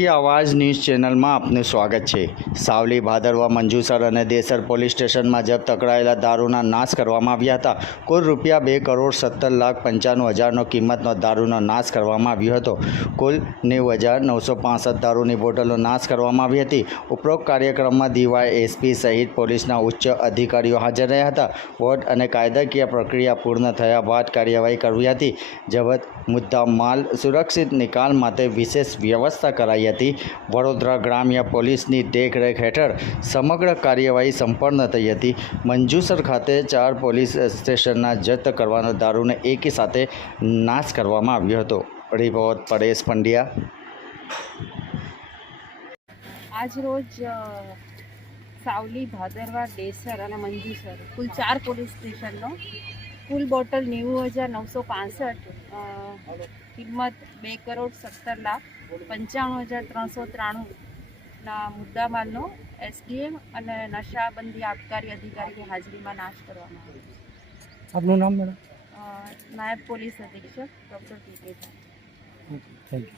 की आवाज़ news channel में आपનું સ્વાગત છે। સાવલી ભાદરવા મંજુસર અને દેસર પોલીસ સ્ટેશનમાં જપ્ત પકડાયેલા દારૂના નાશ કરવામાં આવ્યા હતા। કુલ રૂપિયા 2,17,95,000નો કિંમતનો દારૂનો નાશ કરવામાં આવ્યો હતો। કુલ 90,965 દારૂની બોટલો નાશ કરવામાં આવી હતી। ઉપરોક્ત કાર્યક્રમમાં ડીવાયએસપી સહિત પોલીસના ઉચ્ચ અધિકારીઓ હાજર રહ્યા હતા। વોર્ડ અને કાયદાકીય પ્રક્રિયા પૂર્ણ થયા બાદ કાર્યવાહી કરવી હતી। જપ્ત મુદ્દા માલ સુરક્ષિત નિકાલ માટે વિશેષ વ્યવસ્થા कराई थी। वडोदरा ग्राम्य पोलीसनी देखरेख हेठळ समग्र कार्यवाही संपन्न थई हती। मंजूसर खाते 4 पोलीस स्टेशनना जप्त करवानो दारूने एकी साथे नाश करवामां आव्यो हतो। रिपोर्ट परेश पंड्या। आज रोज सावली भादरवा डेसर और मंजूसर कुल 4 पोलीस स्टेशन कुल बोटल 90,965 किंमत 2,17,95,393 मुद्दामाल एसडीएम और नशाबंदी आबकारी अधिकारी की हाजरी में नाश करवामां आव्यो छे। आपनु नाम मैडम? नायब पोलीस अधीक्षक डॉक्टर पी के। Thank you.